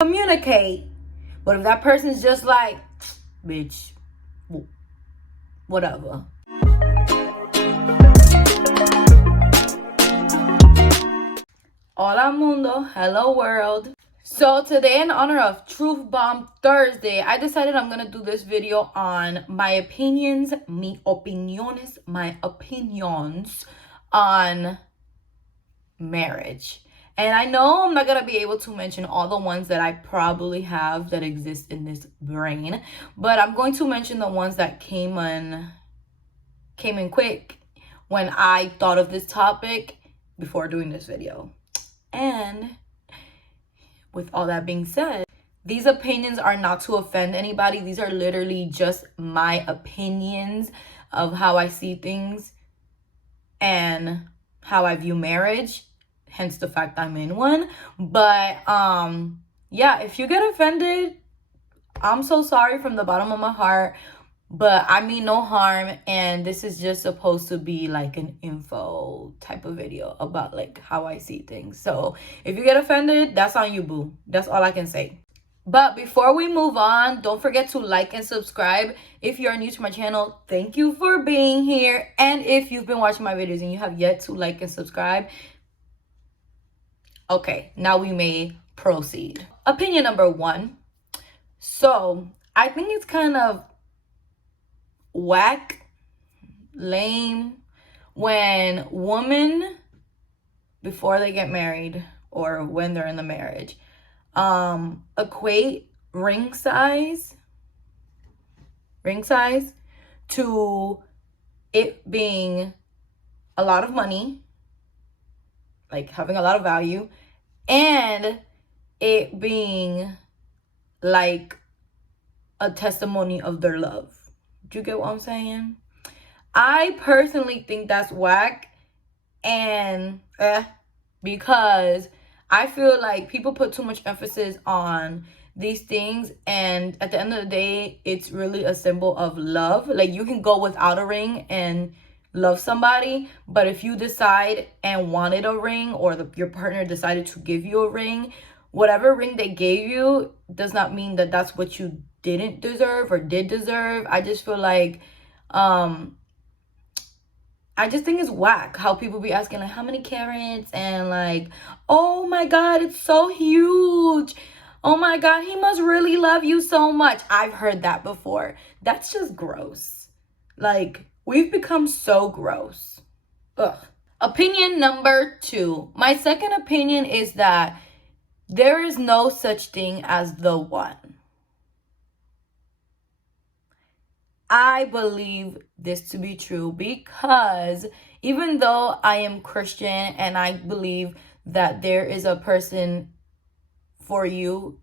communicate. But if that person's just like, bitch, whatever. Hola mundo, hello world. So today, in honor of Truth Bomb Thursday, I decided I'm gonna do this video on my opinions on marriage. And I know I'm not gonna be able to mention all the ones that I probably have that exist in this brain, but I'm going to mention the ones that came in quick when I thought of this topic before doing this video. And with all that being said, these opinions are not to offend anybody. These are literally just my opinions of how I see things and how I view marriage, hence the fact I'm in one. But yeah, if you get offended, I'm so sorry from the bottom of my heart, but I mean no harm, and this is just supposed to be like an info type of video about like how I see things. So if you get offended, that's on you, boo. That's all I can say. But before we move on, don't forget to like and subscribe. If you're new to my channel, thank you for being here. And if you've been watching my videos and you have yet to like and subscribe, okay, now we may proceed. Opinion number 1. So I think it's kind of whack, lame, when women, before they get married or when they're in the marriage, equate ring size to it being a lot of money, like having a lot of value, and it being like a testimony of their love. Do you get what I'm saying? I personally think that's whack, and because I feel like people put too much emphasis on these things, and at the end of the day, it's really a symbol of love. Like, you can go without a ring and love somebody, but if you decide and wanted a ring, or your partner decided to give you a ring, whatever ring they gave you does not mean that that's what you didn't deserve or did deserve. I just feel like I just think it's whack how people be asking like how many carats, and like, oh my god, it's so huge, oh my god, he must really love you so much. I've heard that before. That's just gross. Like, we've become so gross. Ugh. Opinion number 2. My second opinion is that there is no such thing as the one. I believe this to be true because even though I am Christian and I believe that there is a person for you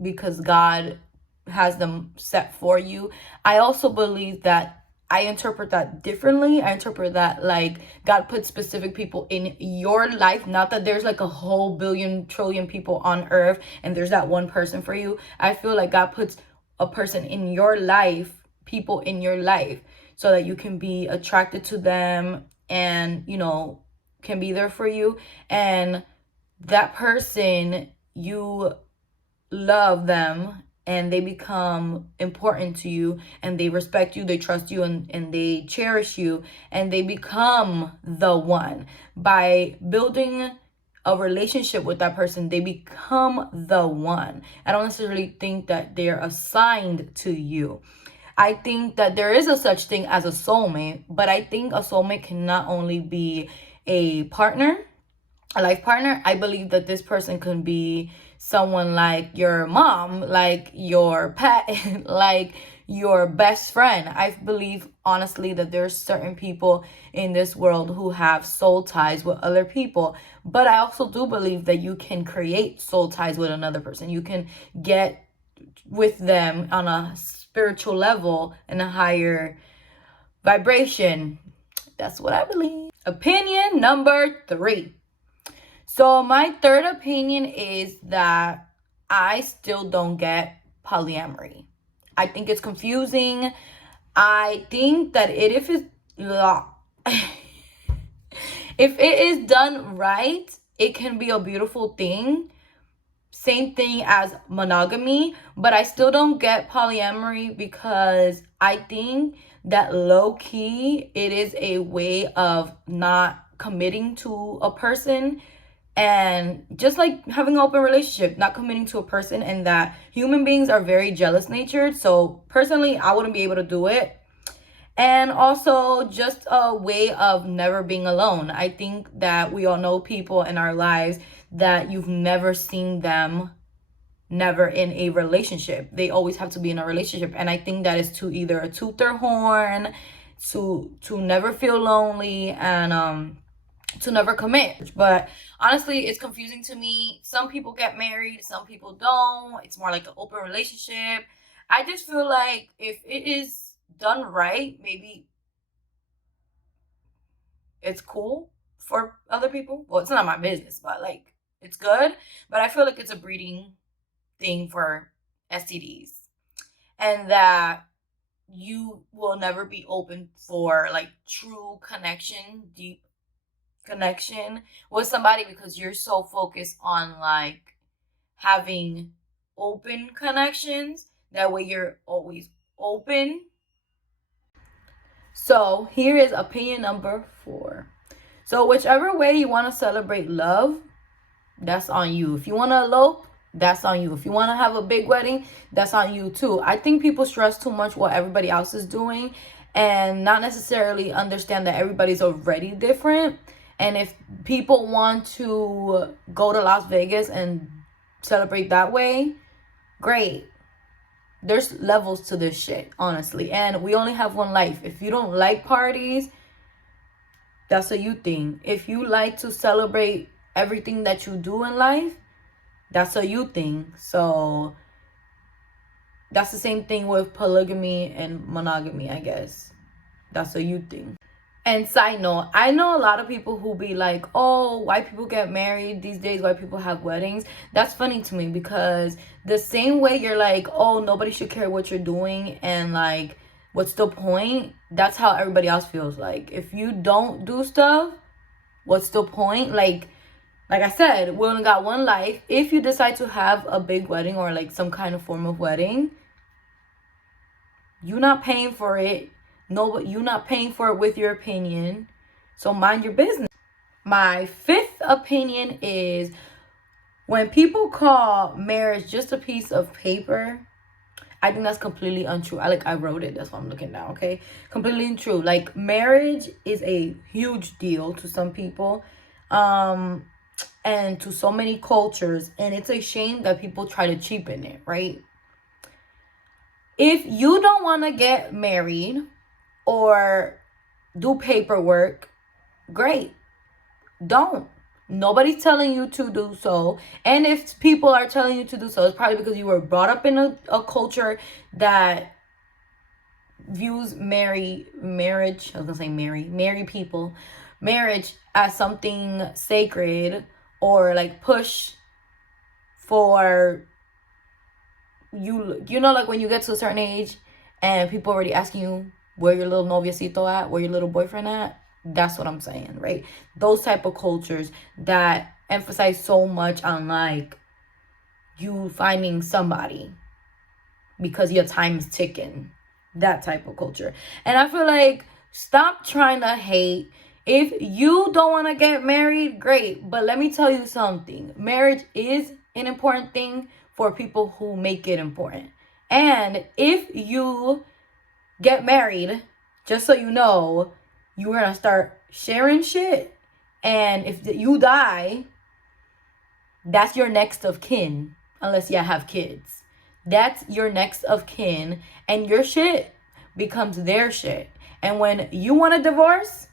because God has them set for you, I also believe that I interpret that differently. I interpret that like God put specific people in your life. Not that there's like a whole billion trillion people on earth and there's that one person for you. I feel like God puts a person in your life, people in your life, so that you can be attracted to them and, you know, can be there for you. And that person, you love them and they become important to you and they respect you, they trust you, and they cherish you, and they become the one. By building a relationship with that person, they become the one. I don't necessarily think that they're assigned to you. I think that there is a such thing as a soulmate, but I think a soulmate can not only be a partner, a life partner. I believe that this person can be someone like your mom, like your pet, like your best friend. I believe honestly that there's certain people in this world who have soul ties with other people, but I also do believe that you can create soul ties with another person. You can get with them on a spiritual level and a higher vibration. That's what I believe. Opinion number 3. So my third opinion is that I still don't get polyamory. I think it's confusing. I think that if it is done right, it can be a beautiful thing. same thing as monogamy, but I still don't get polyamory because I think that low key it is a way of not committing to a person, and just like having an open relationship, not committing to a person, and that human beings are very jealous natured. So personally, I wouldn't be able to do it. And also just a way of never being alone. I think that we all know people in our lives that you've never seen them never in a relationship. They always have to be in a relationship. And I think that is to either toot their horn, to never feel lonely, and to never commit. But honestly, it's confusing to me. Some people get married, some people don't. It's more like an open relationship. I just feel like if it is done right, maybe it's cool for other people. Well, it's not my business, but like it's good. But I feel like it's a breeding thing for STDs, and that you will never be open for like true connection, deep connection with somebody, because you're so focused on like having open connections. That way you're always open. So here is opinion number 4. So whichever way you want to celebrate love, that's on you. If you want to elope, that's on you. If you want to have a big wedding, that's on you too. I think people stress too much what everybody else is doing and not necessarily understand that everybody's already different. And if people want to go to Las Vegas and celebrate that way, great. There's levels to this shit, honestly. And we only have one life. If you don't like parties, that's a you thing. If you like to celebrate everything that you do in life, that's a you thing. So that's the same thing with polygamy and monogamy, I guess. That's a you thing. And side note, I know a lot of people who be like, oh, white people get married these days, white people have weddings. That's funny to me, because the same way you're like, oh, nobody should care what you're doing and like, what's the point? That's how everybody else feels. Like, if you don't do stuff, what's the point? Like I said, we only got one life. If you decide to have a big wedding or like some kind of form of wedding, you're not paying for it. No, you're not paying for it with your opinion. So mind your business. My 5th opinion is, when people call marriage just a piece of paper, I think that's completely untrue. I wrote it. That's what I'm looking now, okay? Completely untrue. Like, marriage is a huge deal to some people. And to so many cultures. And it's a shame that people try to cheapen it, right? If you don't want to get married or do paperwork, great. Don't. Nobody's telling you to do so. And if people are telling you to do so, it's probably because you were brought up in a culture that views marry people, marriage as something sacred, or like push for you know, like when you get to a certain age and people already asking you where your little noviecito at, where your little boyfriend at. That's what I'm saying, right? Those type of cultures that emphasize so much on like you finding somebody because your time is ticking. That type of culture. And I feel like, stop trying to hate. If you don't want to get married, great. But let me tell you something. Marriage is an important thing for people who make it important. And if you get married, just so you know, you're going to start sharing shit. And if you die, that's your next of kin. Unless you have kids. That's your next of kin. And your shit becomes their shit. And when you want a divorce,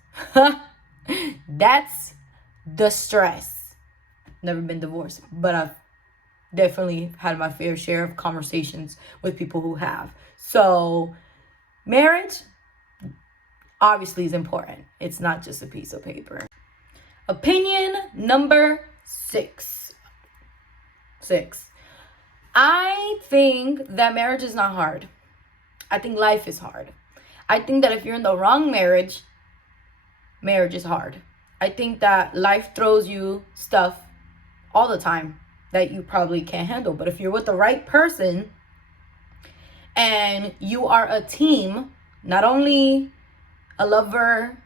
that's the stress. Never been divorced, but I've definitely had my fair share of conversations with people who have. So marriage obviously is important. It's not just a piece of paper. Opinion number 6. I think that marriage is not hard. I think life is hard. I think that if you're in the wrong marriage, marriage is hard. I think that life throws you stuff all the time. that you probably can't handle. But if you're with the right person and you are a team, not only a lover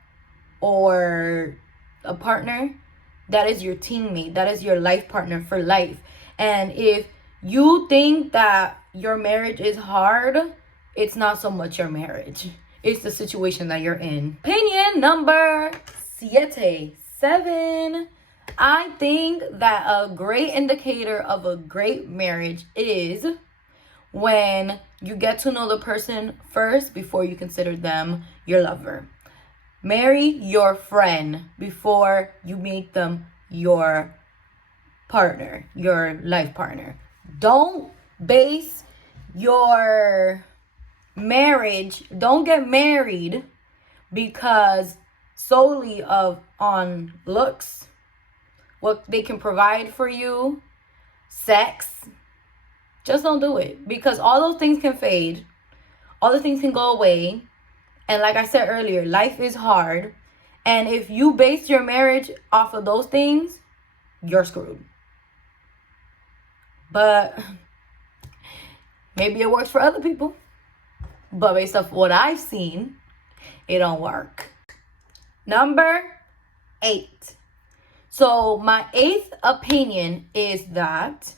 or a partner, that is your teammate, that is your life partner for life. And if you think that your marriage is hard, it's not so much your marriage, it's the situation that you're in. Opinion number 7. I think that a great indicator of a great marriage is when you get to know the person first before you consider them your lover. Marry your friend before you make them your partner, your life partner. Don't base your marriage, don't get married because solely on looks, what they can provide for you, sex. Just don't do it, because all those things can fade. All the things can go away. And like I said earlier, life is hard. And if you base your marriage off of those things, you're screwed. But maybe it works for other people. But based off what I've seen, it don't work. Number 8. So my 8th opinion is that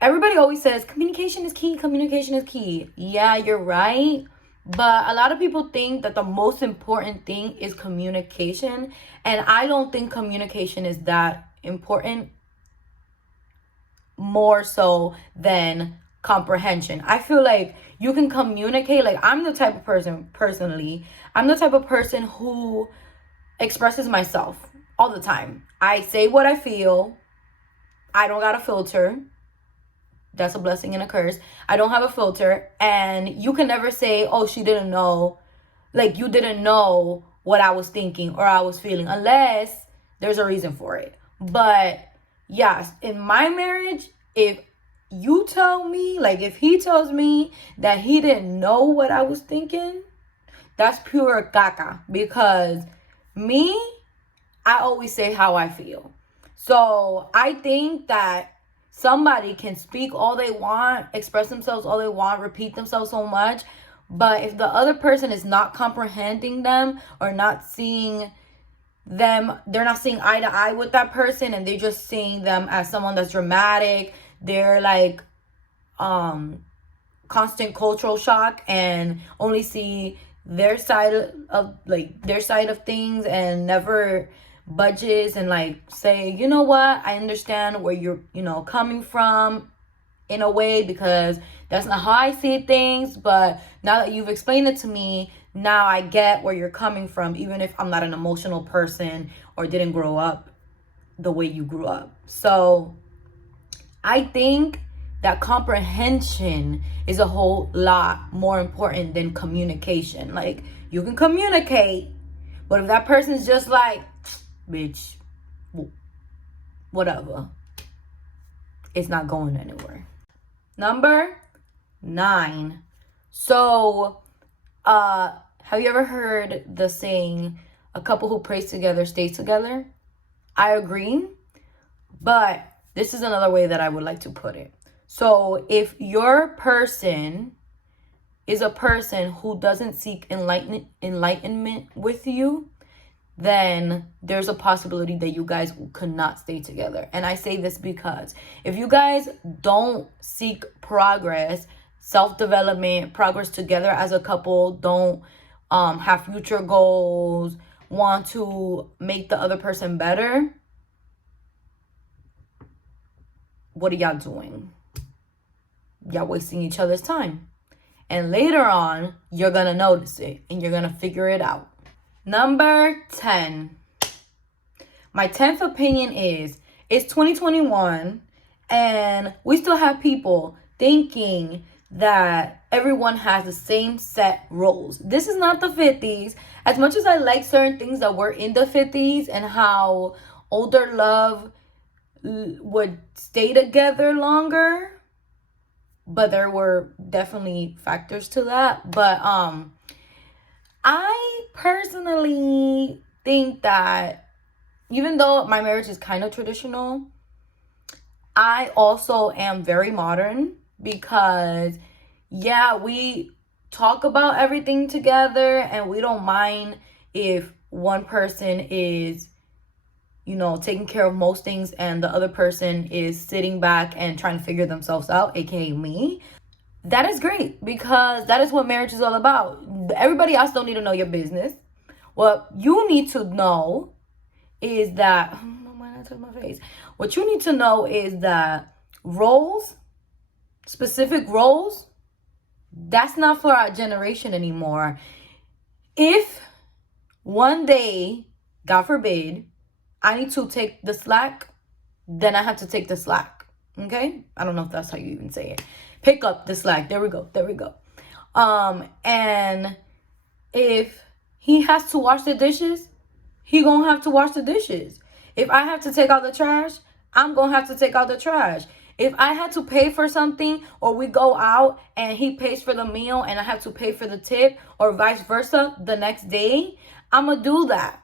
everybody always says communication is key, communication is key. Yeah, you're right. But a lot of people think that the most important thing is communication. And I don't think communication is that important, more so than comprehension. I feel like you can communicate. Like, I'm the type of person, personally, I'm the type of person who expresses myself all the time. I say what I feel. I don't got a filter. That's a blessing and a curse. I don't have a filter. And you can never say, oh, she didn't know. Like, you didn't know what I was thinking or I was feeling, unless there's a reason for it. But yes, in my marriage, if you tell me, like if he tells me that he didn't know what I was thinking, that's pure caca. Because me, I always say how I feel. So I think that somebody can speak all they want, express themselves all they want, repeat themselves so much, but if the other person is not comprehending them or not seeing them, they're not seeing eye to eye with that person, and they're just seeing them as someone that's dramatic, they're like constant cultural shock and only see their side of things and never budges and like say, you know what, I understand where you're coming from in a way, because that's not how I see things, but now that you've explained it to me, now I get where you're coming from, even if I'm not an emotional person or didn't grow up the way you grew up. So I think that comprehension is a whole lot more important than communication. Like, you can communicate, but if that person's just like, bitch, whatever, it's not going anywhere. Number 9. So, have you ever heard the saying, a couple who prays together stays together? I agree, but this is another way that I would like to put it. So if your person is a person who doesn't seek enlightenment with you, then there's a possibility that you guys could not stay together. And I say this because if you guys don't seek progress, self-development, progress together as a couple, don't have future goals, want to make the other person better, what are y'all doing? Y'all wasting each other's time. And later on, you're going to notice it and you're going to figure it out. Number 10. My 10th opinion is, it's 2021 and we still have people thinking that everyone has the same set roles. This is not the 50s. As much as I like certain things that were in the 50s and how older love would stay together longer, but there were definitely factors to that. But I personally think that even though my marriage is kind of traditional, I also am very modern because, yeah, we talk about everything together and we don't mind if one person is, you know, taking care of most things and the other person is sitting back and trying to figure themselves out, aka me. That is great because that is what marriage is all about. Everybody else don't need to know your business. What you need to know is that what you need to know is that roles, specific roles, that's not for our generation anymore. If one day, God forbid, I need to take the slack, then I have to take the slack. Okay? I don't know if that's how you even say it. Pick up the slack. There we go. There we go. And if he has to wash the dishes, he gonna have to wash the dishes. If I have to take out the trash, I'm gonna have to take out the trash. If I had to pay for something or we go out and he pays for the meal and I have to pay for the tip or vice versa the next day, I'm gonna do that.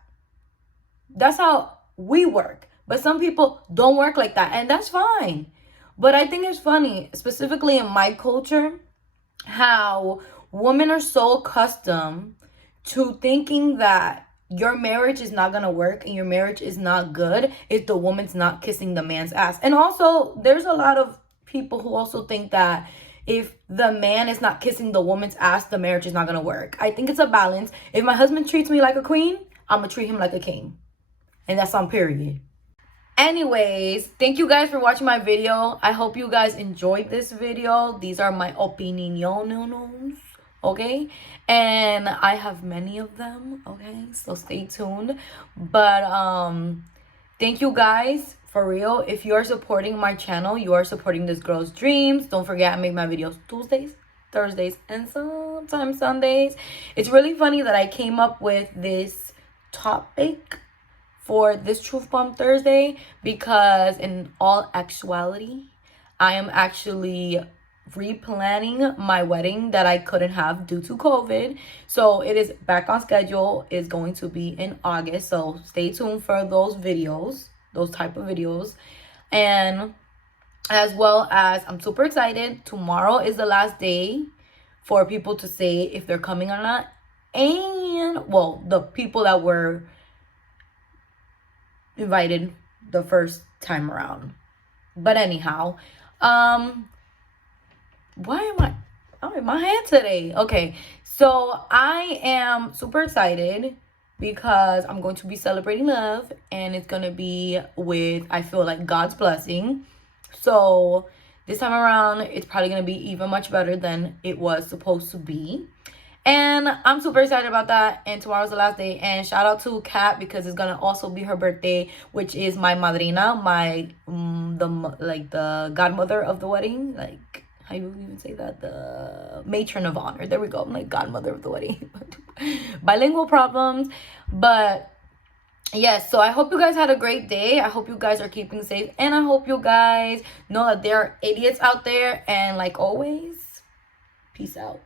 That's how we work. But some people don't work like that, and that's fine. But I think it's funny, specifically in my culture, how women are so accustomed to thinking that your marriage is not gonna work and your marriage is not good if the woman's not kissing the man's ass. And also, there's a lot of people who also think that if the man is not kissing the woman's ass, the marriage is not gonna work. I think it's a balance. If my husband treats me like a queen, I'm gonna treat him like a king. And that's on period. Anyways, thank you guys for watching my video. I hope you guys enjoyed this video. These are my opiniones, okay? And I have many of them, okay? So stay tuned. But thank you guys, for real. If you are supporting my channel, you are supporting this girl's dreams. Don't forget, I make my videos Tuesdays, Thursdays, and sometimes Sundays. It's really funny that I came up with this topic for this Truth Bomb Thursday because in all actuality, I am actually replanning my wedding that I couldn't have due to COVID. So it is back on schedule. It's going to be in August. So stay tuned for those videos, those type of videos. And as well as I'm super excited. Tomorrow is the last day for people to say if they're coming or not. And well, the people that were invited the first time around. But anyhow, why am I'm in my hand today? Okay, so I am super excited because I'm going to be celebrating love and it's gonna be with, I feel like, God's blessing. So this time around, it's probably gonna be even much better than it was supposed to be. And I'm super excited about that. And tomorrow's the last day. And shout out to Kat because it's gonna also be her birthday, which is my madrina, my the godmother of the wedding. Like, how you even say that? The matron of honor. There we go. I'm like godmother of the wedding. Bilingual problems, but yes. So I hope you guys had a great day. I hope you guys are keeping safe, and I hope you guys know that there are idiots out there. And like always, peace out.